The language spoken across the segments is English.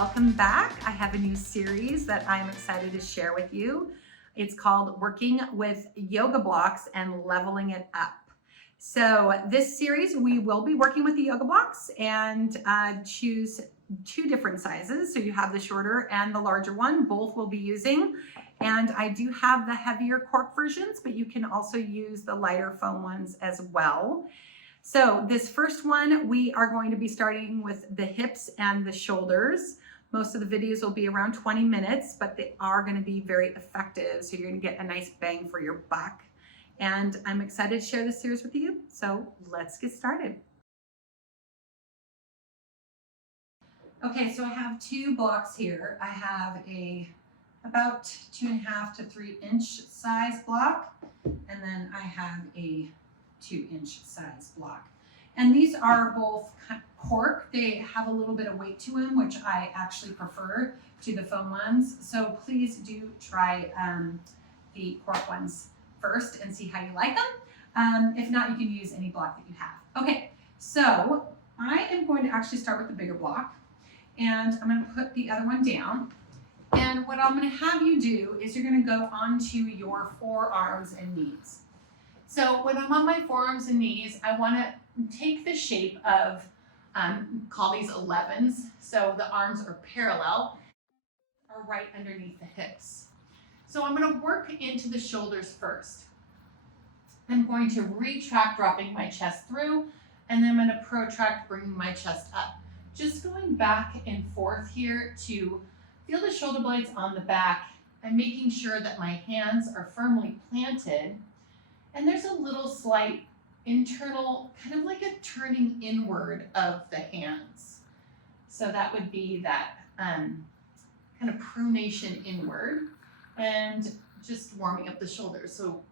welcome back. I have a new series that I'm excited to share with you. It's called Working with Yoga Blocks and Leveling It Up. So this series, we will be working with the yoga blocks and choose two different sizes. So you have the shorter and the larger one, both we'll be using. And I do have the heavier cork versions, but you can also use the lighter foam ones as well. So this first one, we are going to be starting with the hips and the shoulders. Most of the videos will be around 20 minutes, but they are going to be very effective. So you're going to get a nice bang for your buck. And I'm excited to share this series with you. So let's get started. Okay, so I have two blocks here. I have about 2.5 to 3 inch size block, and then I have a 2-inch size block. And these are both cork. They have a little bit of weight to them, which I actually prefer to the foam ones. So please do try the cork ones first and see how you like them. If not, you can use any block that you have. Okay, so I am going to actually start with the bigger block, and I'm going to put the other one down. And what I'm going to have you do is you're going to go onto your forearms and knees. So when I'm on my forearms and knees, I want to take the shape of, call these 11s. So the arms are parallel, are right underneath the hips. So I'm going to work into the shoulders first. I'm going to retract, dropping my chest through, and then I'm going to protract, bringing my chest up. Just going back and forth here to feel the shoulder blades on the back and making sure that my hands are firmly planted. And there's a little slight internal, kind of like a turning inward of the hands. So that would be that kind of pronation inward and just warming up the shoulders. So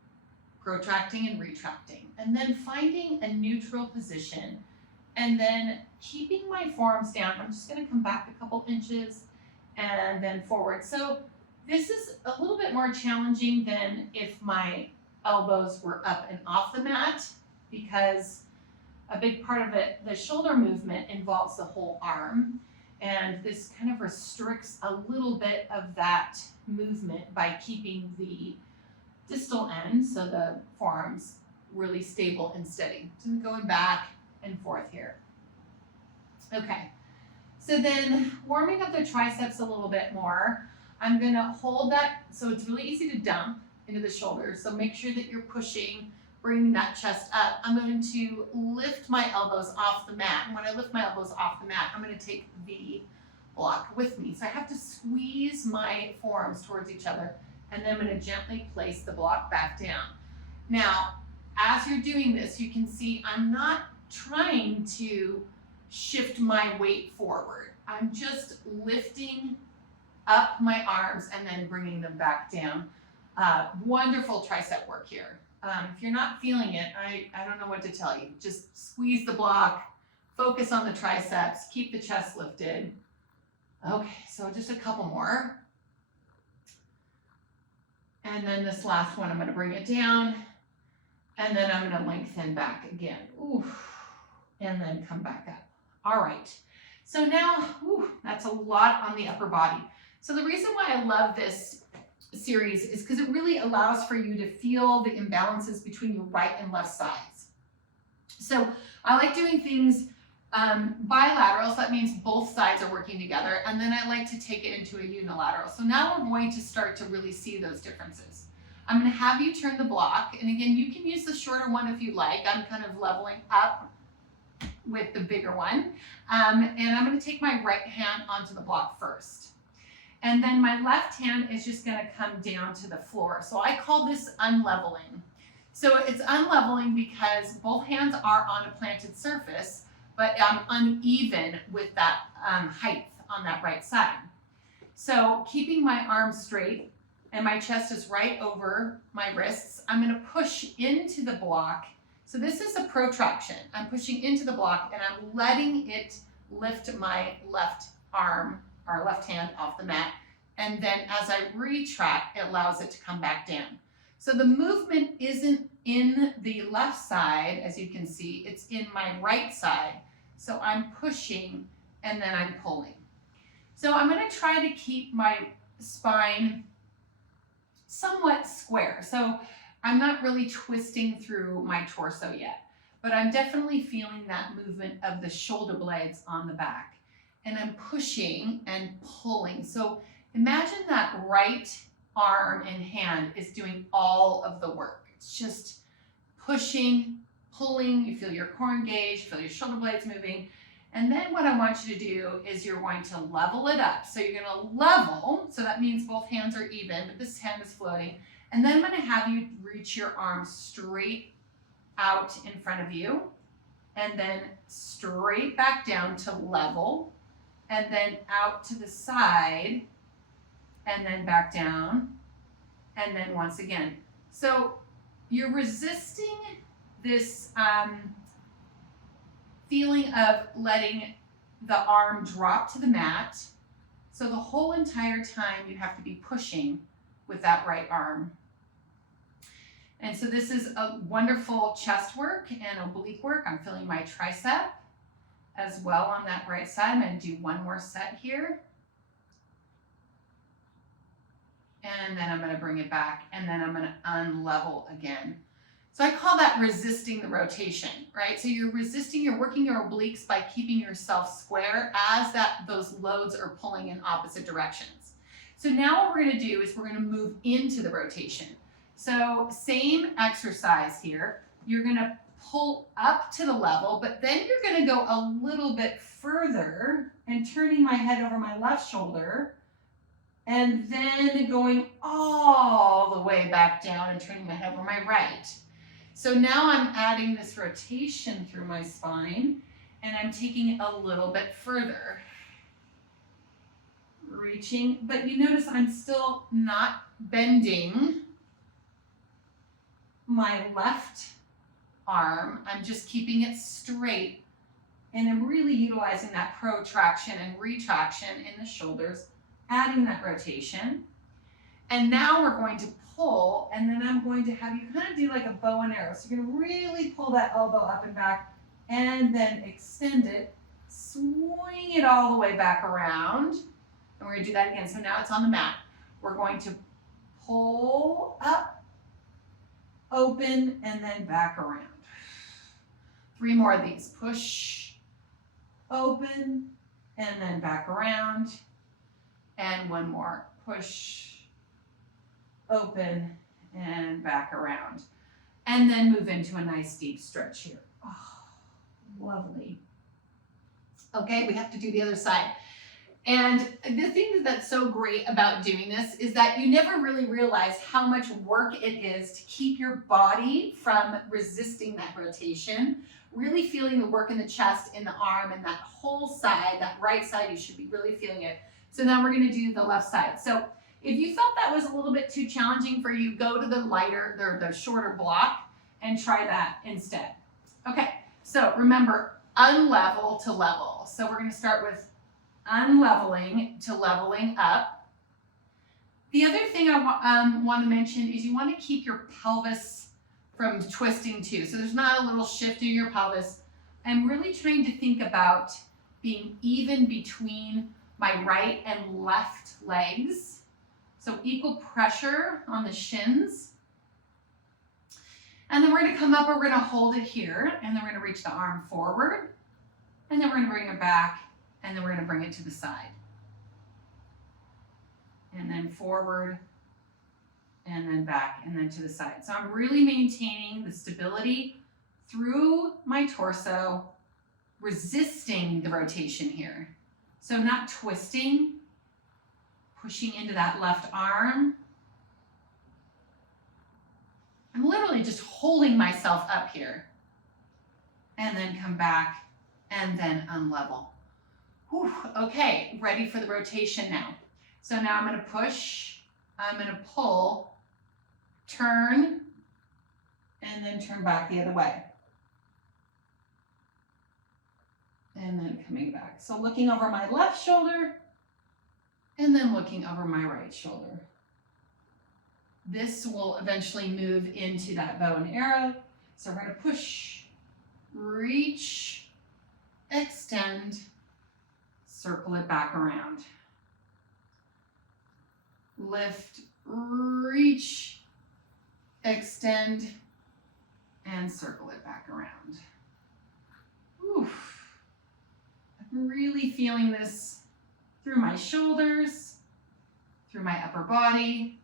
protracting and retracting. And then finding a neutral position and then keeping my forearms down. I'm just going to come back a couple inches and then forward. So this is a little bit more challenging than if my elbows were up and off the mat, because a big part of it, the shoulder movement, involves the whole arm, and this kind of restricts a little bit of that movement by keeping the distal end, so the forearms, really stable and steady. So I'm going back and forth here. Okay, so then warming up the triceps a little bit more, I'm going to hold that, so it's really easy to dump into the shoulders. So make sure that you're pushing, bringing that chest up. I'm going to lift my elbows off the mat. And when I lift my elbows off the mat, I'm going to take the block with me. So I have to squeeze my forearms towards each other, and then I'm going to gently place the block back down. Now, as you're doing this, you can see I'm not trying to shift my weight forward. I'm just lifting up my arms and then bringing them back down. Wonderful tricep work here. If you're not feeling it, I don't know what to tell you. Just squeeze the block, focus on the triceps, keep the chest lifted. Okay, so just a couple more. And then this last one, I'm going to bring it down, and then I'm going to lengthen back again. Ooh, and then come back up. All right. So now, that's a lot on the upper body. So the reason why I love this series is because it really allows for you to feel the imbalances between your right and left sides. So I like doing things bilateral, so that means both sides are working together, and then I like to take it into a unilateral. So now we're going to start to really see those differences. I'm going to have you turn the block, and again, you can use the shorter one if you like. I'm kind of leveling up with the bigger one, and I'm going to take my right hand onto the block first. And then my left hand is just going to come down to the floor. So I call this unleveling. So it's unleveling because both hands are on a planted surface, but I'm uneven with that height on that right side. So keeping my arms straight and my chest is right over my wrists, I'm going to push into the block. So this is a protraction. I'm pushing into the block and I'm letting it lift my left arm, our left hand, off the mat. And then as I retract, it allows it to come back down. So the movement isn't in the left side, as you can see, it's in my right side. So I'm pushing and then I'm pulling. So I'm going to try to keep my spine somewhat square. So I'm not really twisting through my torso yet, but I'm definitely feeling that movement of the shoulder blades on the back. And I'm pushing and pulling. So imagine that right arm and hand is doing all of the work. It's just pushing, pulling, you feel your core engaged, you feel your shoulder blades moving. And then what I want you to do is you're going to level it up. So you're going to level, so that means both hands are even, but this hand is floating. And then I'm going to have you reach your arms straight out in front of you, and then straight back down to level, and then out to the side, and then back down, and then once again. So you're resisting this feeling of letting the arm drop to the mat. So the whole entire time you have to be pushing with that right arm. And so this is a wonderful chest work and oblique work. I'm feeling my tricep as well on that right side. I'm going to do one more set here. And then I'm going to bring it back, and then I'm going to unlevel again. So I call that resisting the rotation, right? So you're resisting, you're working your obliques by keeping yourself square as those loads are pulling in opposite directions. So now what we're going to do is we're going to move into the rotation. So same exercise here. You're going to pull up to the level, but then you're going to go a little bit further and turning my head over my left shoulder, and then going all the way back down and turning my head over my right. So now I'm adding this rotation through my spine, and I'm taking it a little bit further. Reaching, but you notice I'm still not bending my left arm. I'm just keeping it straight, and I'm really utilizing that protraction and retraction in the shoulders, adding that rotation. And now we're going to pull, and then I'm going to have you kind of do like a bow and arrow. So you're going to really pull that elbow up and back, and then extend it, swing it all the way back around. And we're going to do that again. So now it's on the mat. We're going to pull up, open, and then back around. 3 more of these. Push, open, and then back around. And 1 more. Push, open, and back around. And then move into a nice deep stretch here. Oh, lovely. Okay, we have to do the other side. And the thing that's so great about doing this is that you never really realize how much work it is to keep your body from resisting that rotation, really feeling the work in the chest, in the arm, and that whole side, that right side, you should be really feeling it. So now we're going to do the left side. So if you felt that was a little bit too challenging for you, go to the lighter, the shorter block, and try that instead. Okay, so remember, unlevel to level. So we're going to start with unleveling to leveling up. The other thing I want to mention is you want to keep your pelvis from twisting too. So there's not a little shift in your pelvis. I'm really trying to think about being even between my right and left legs. So equal pressure on the shins. And then we're going to come up, we're going to hold it here, and then we're going to reach the arm forward, and then we're going to bring it back, and then we're going to bring it to the side. And then forward, and then back, and then to the side. So I'm really maintaining the stability through my torso, resisting the rotation here. So not twisting, pushing into that left arm. I'm literally just holding myself up here. And then come back, and then unlevel. Whew, okay, ready for the rotation now. So now I'm going to push, I'm going to pull, turn, and then turn back the other way. And then coming back. So looking over my left shoulder, and then looking over my right shoulder. This will eventually move into that bow and arrow. So we're going to push, reach, extend, circle it back around. lift, reach, extend, and circle it back around. Oof. I'm really feeling this through my shoulders, through my upper body,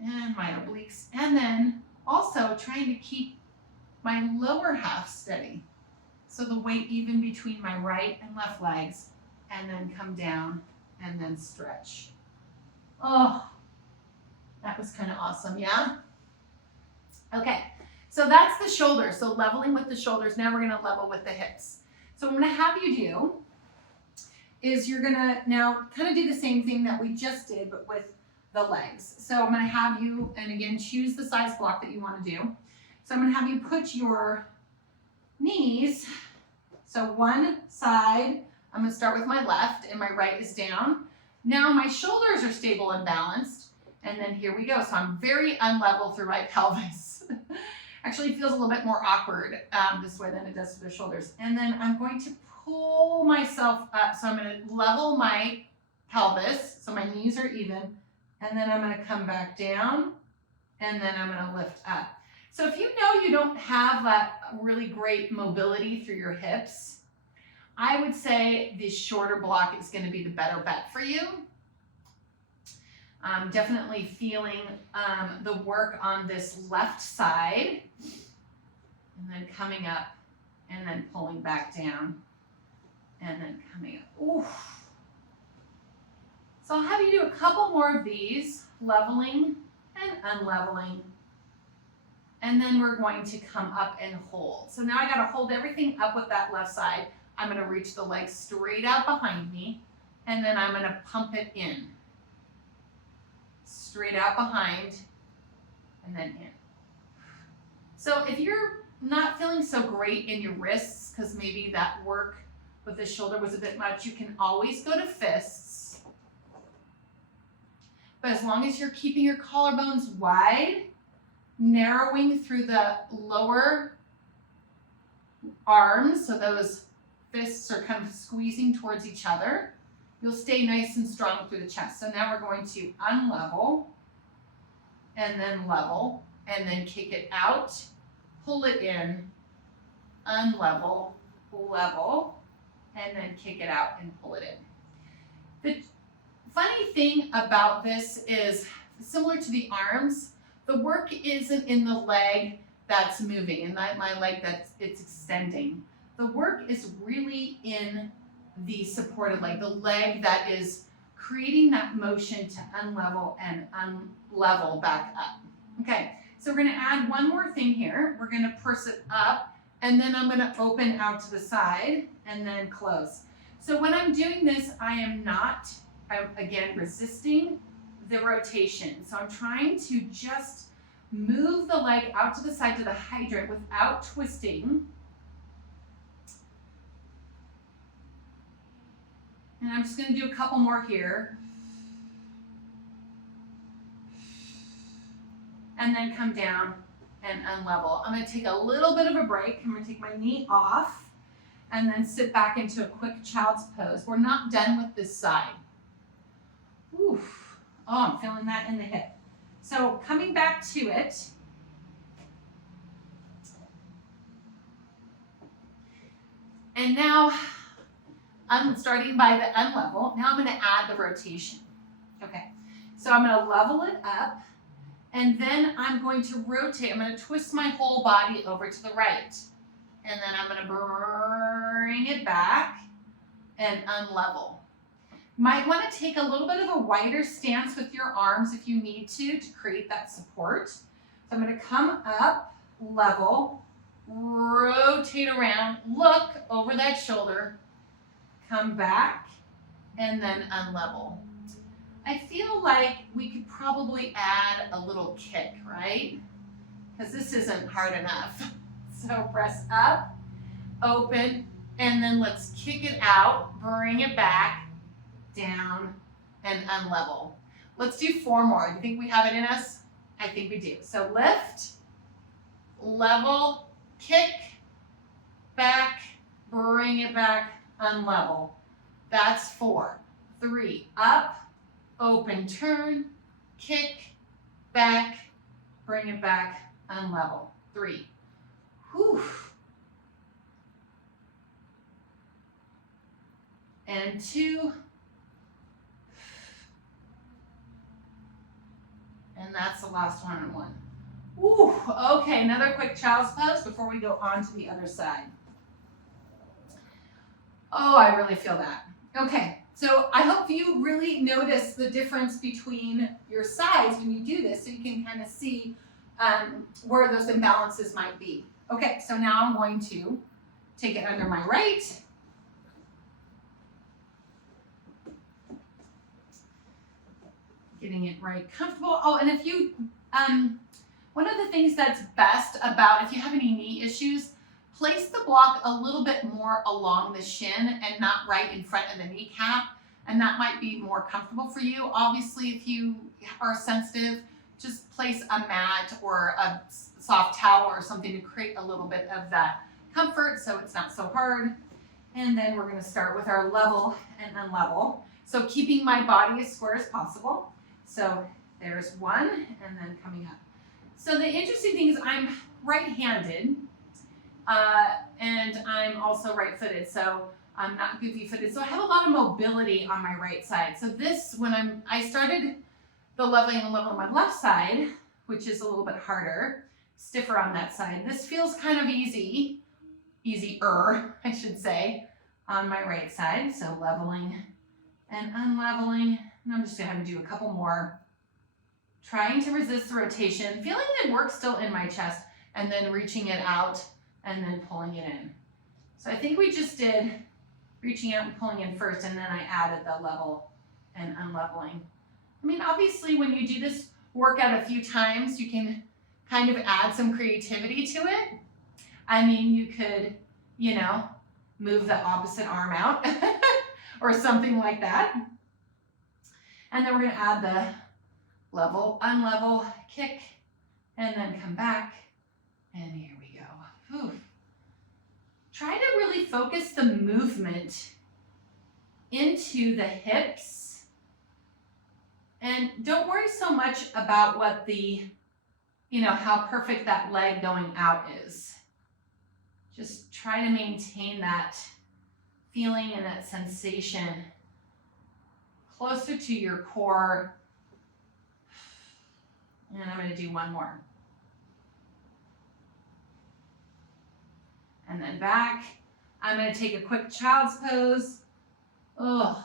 and my obliques, and then also trying to keep my lower half steady. So the weight even between my right and left legs, and then come down and then stretch. Oh, that was kind of awesome, yeah? Okay, so that's the shoulders. So leveling with the shoulders. Now we're gonna level with the hips. So what I'm gonna have you do is you're gonna now kind of do the same thing that we just did, but with the legs. So I'm gonna have you, and again, choose the size block that you wanna do. So I'm gonna have you put your knees, so one side, I'm gonna start with my left and my right is down. Now my shoulders are stable and balanced. And then here we go. So I'm very unlevel through my pelvis. Actually feels a little bit more awkward this way than it does for the shoulders. And then I'm going to pull myself up. So I'm going to level my pelvis. So my knees are even. And then I'm going to come back down. And then I'm going to lift up. So if you know you don't have that really great mobility through your hips, I would say the shorter block is going to be the better bet for you. Definitely feeling the work on this left side, and then coming up and then pulling back down and then coming up. Oof. So I'll have you do a couple more of these, leveling and unleveling. And then we're going to come up and hold. So now I got to hold everything up with that left side. I'm going to reach the legs straight out behind me, and then I'm going to pump it in. Straight out behind, and then in. So if you're not feeling so great in your wrists, because maybe that work with the shoulder was a bit much, you can always go to fists. But as long as you're keeping your collarbones wide, narrowing through the lower arms, so those fists are kind of squeezing towards each other, you'll stay nice and strong through the chest. So now we're going to unlevel, and then level, and then kick it out, pull it in, unlevel, level, and then kick it out and pull it in. The funny thing about this is, similar to the arms, the work isn't in the leg that's moving, and my leg it's extending. The work is really in the supported leg, the leg that is creating that motion to unlevel and unlevel back up. Okay, so we're gonna add one more thing here. We're gonna purse it up, and then I'm gonna open out to the side and then close. So when I'm doing this, I'm again resisting the rotation. So I'm trying to just move the leg out to the side to the hydrant without twisting. And I'm just going to do a couple more here. And then come down and unlevel. I'm going to take a little bit of a break. I'm going to take my knee off and then sit back into a quick child's pose. We're not done with this side. Oof. Oh, I'm feeling that in the hip. So coming back to it. And now I'm starting by the unlevel. Now I'm going to add the rotation. Okay, so I'm going to level it up, and then I'm going to rotate. I'm going to twist my whole body over to the right, and then I'm going to bring it back and unlevel. Might want to take a little bit of a wider stance with your arms if you need to create that support. So I'm going to come up, level, rotate around, look over that shoulder, come back, and then unlevel. I feel like we could probably add a little kick, right? Because this isn't hard enough. So press up, open, and then let's kick it out, bring it back, down, and unlevel. Let's do 4 more. Do you think we have it in us? I think we do. So lift, level, kick, back, bring it back, unlevel. That's 4. 3, up, open, turn, kick, back, bring it back, unlevel. 3. Whew. And 2. And that's the last one on 1. Ooh, okay, another quick child's pose before we go on to the other side. Oh, I really feel that. Okay, so I hope you really notice the difference between your sides when you do this, so you can kind of see where those imbalances might be. Okay, so now I'm going to take it under my right. Getting it right comfortable. Oh, and if you, one of the things that's best about if you have any knee issues, place the block a little bit more along the shin and not right in front of the kneecap, and that might be more comfortable for you. Obviously, if you are sensitive, just place a mat or a soft towel or something to create a little bit of that comfort so it's not so hard. And then we're going to start with our level and unlevel. So keeping my body as square as possible. So there's 1 and then coming up. So the interesting thing is I'm right-handed and I'm also right-footed. So I'm not goofy-footed. So I have a lot of mobility on my right side. So this, when I started the leveling and level on my left side, which is a little bit harder, stiffer on that side. This feels kind of easier, I should say, on my right side. So leveling and unleveling. And I'm just gonna have to do a couple more. Trying to resist the rotation, feeling the work still in my chest, and then reaching it out and then pulling it in. So I think we just did reaching out and pulling in first, and then I added the level and unleveling. I mean, obviously when you do this workout a few times, you can kind of add some creativity to it. I mean, you could, you know, move the opposite arm out or something like that. And then we're gonna add the level, unlevel, kick, and then come back. And here we go. Whew. Try to really focus the movement into the hips. And don't worry so much about what the, you know, how perfect that leg going out is. Just try to maintain that feeling and that sensation closer to your core. And I'm going to do 1 more. And then back. I'm going to take a quick child's pose. Oh,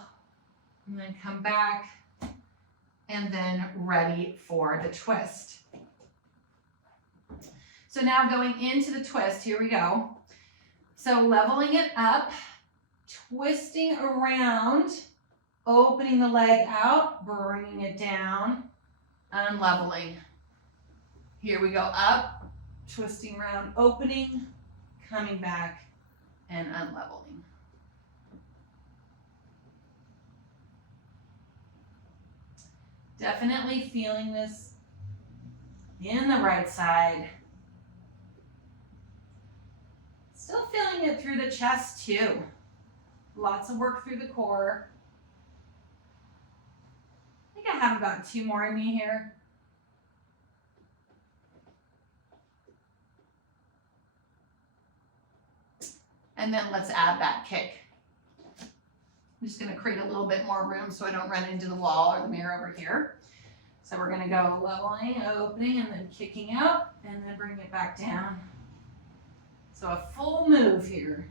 and then come back. And then ready for the twist. So now going into the twist, here we go. So leveling it up, twisting around, opening the leg out, bringing it down, unleveling. Here we go, up, twisting around, opening, coming back, and unleveling. Definitely feeling this in the right side. Still feeling it through the chest too. Lots of work through the core. I think I have about 2 more in me here. And then let's add that kick. I'm just gonna create a little bit more room so I don't run into the wall or the mirror over here. So we're gonna go leveling, opening, and then kicking out, and then bring it back down. So a full move here.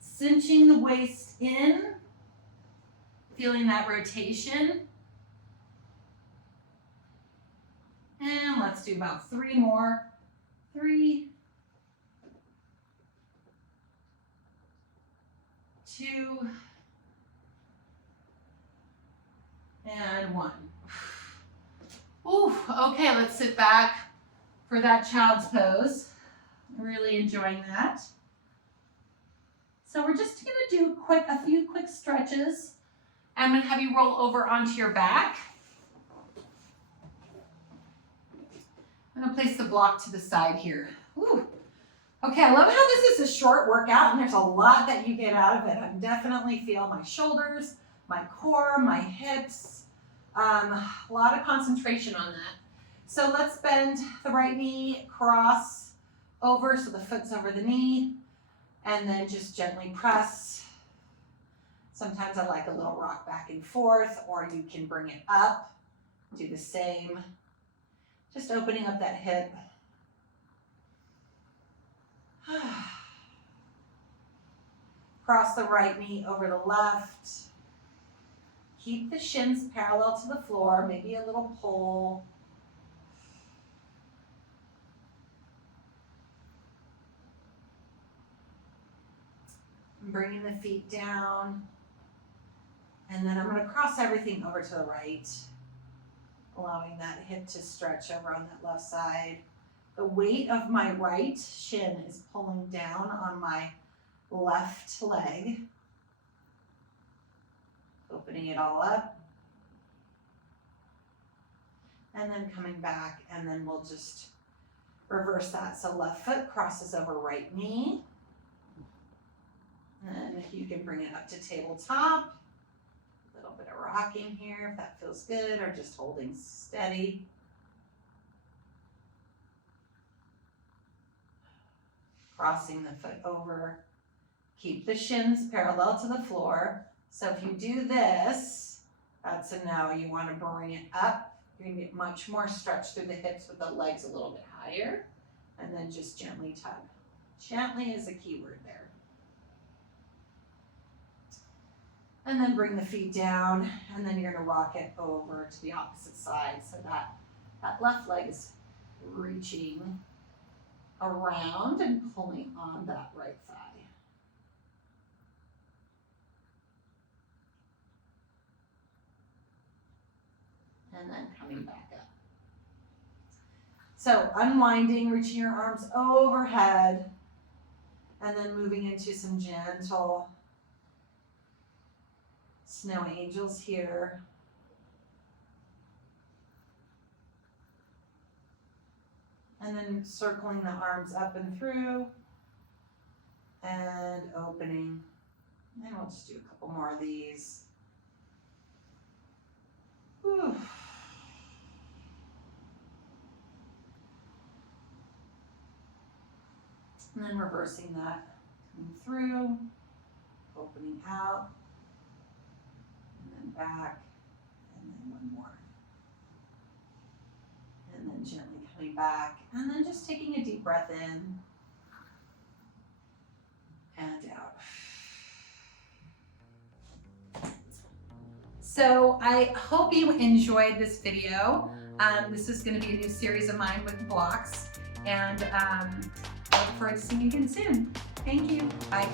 Cinching the waist in, feeling that rotation. And let's do about 3 more. 3, 2, and 1. Ooh, okay, let's sit back for that child's pose. Really enjoying that. So we're just gonna do a few quick stretches. I'm gonna have you roll over onto your back. I'm gonna place the block to the side here. Ooh. Okay, I love how this is a short workout and there's a lot that you get out of it. I definitely feel my shoulders, my core, my hips, a lot of concentration on that. So let's bend the right knee, cross over so the foot's over the knee, and then just gently press. Sometimes I like a little rock back and forth, or you can bring it up, do the same. Just opening up that hip. Cross the right knee over the left. Keep the shins parallel to the floor, maybe a little pull. Bringing the feet down. And then I'm going to cross everything over to the right, allowing that hip to stretch over on that left side. The weight of my right shin is pulling down on my left leg. Opening it all up. And then coming back, and then we'll just reverse that. So left foot crosses over right knee. And you can bring it up to tabletop. A little bit of rocking here if that feels good, or just holding steady. Crossing the foot over. Keep the shins parallel to the floor. So if you do this, that's a no. You want to bring it up. You're going to get much more stretch through the hips with the legs a little bit higher. And then just gently tug. Gently is a key word there. And then bring the feet down, and then you're going to rock it over to the opposite side so that left leg is reaching around and pulling on that right thigh. And then coming back up. So unwinding, reaching your arms overhead, and then moving into some gentle snow angels here. And then circling the arms up and through and opening. And we'll just do a couple more of these. Whew. And then reversing that, coming through, opening out, and then back, and then one more. And then gently coming back, and then just taking a deep breath in and out. So I hope you enjoyed this video. This is going to be a new series of mine with blocks, and I look forward to seeing you again soon. Thank you. Bye.